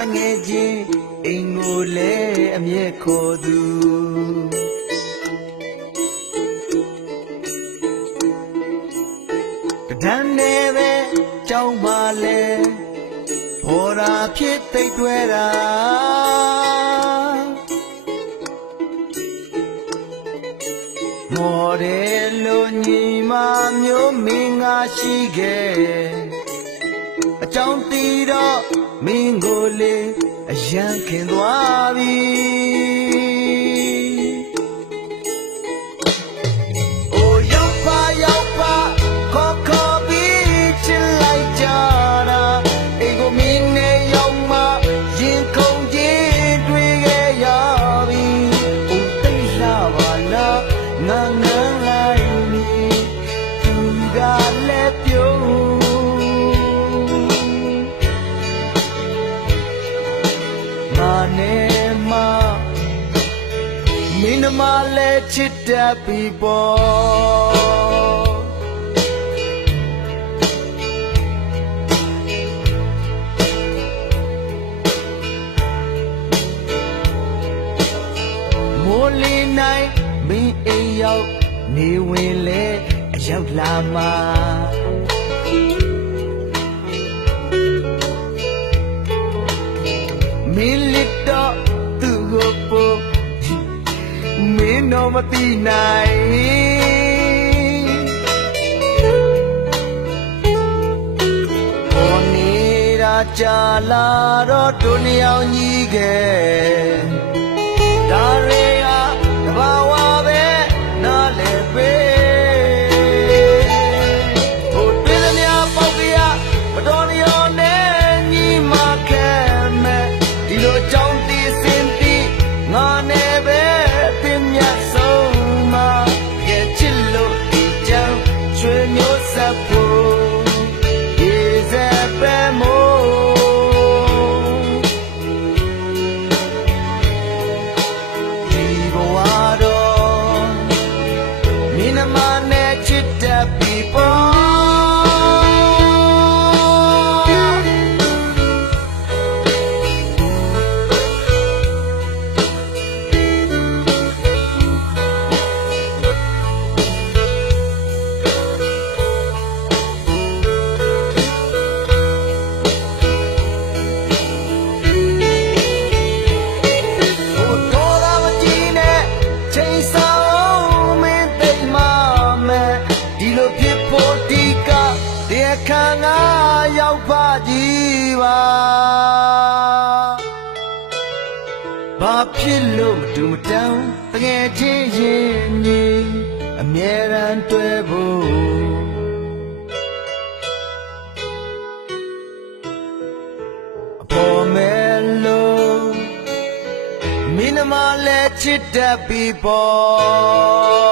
တငယ်ချင်းအိမ်ကိုလဲအမျက်ခေါ်သူတဒန်းနေပဲကြောင်းပါလဲဘောရာဖြစ်သိပ်တွဲတာမော်တယ်လို့ညီမမျိုးမင်းငါရှိခဲ့ အကြောင်းတီတော့မင်းကိုလေအယံခင်သွားပြီ နဲ့မမင်းမလည်းချစ်တတ်ပြီပေါ့မိုးလင်းနိုင်မင်းအိမ်ရောက်နေဝင်လေအရောက်လာမှာ မင်းလစ်တော့သူ့ကိုပို့မင်းတော့မသိနိုင်ပေါ်နေတာကြာလာတော့တို့နှစ်ယောက်ညီးခဲ့ ပါဘာဖြစ်လို့မတူမတန်းတကယ်ချင်းရင်ကြီးအမြဲတမ်းတွေ့ဖို့အပေါ်မဲ့လို့မင်းနမလည်းချစ်တတ်ပြီပေါ့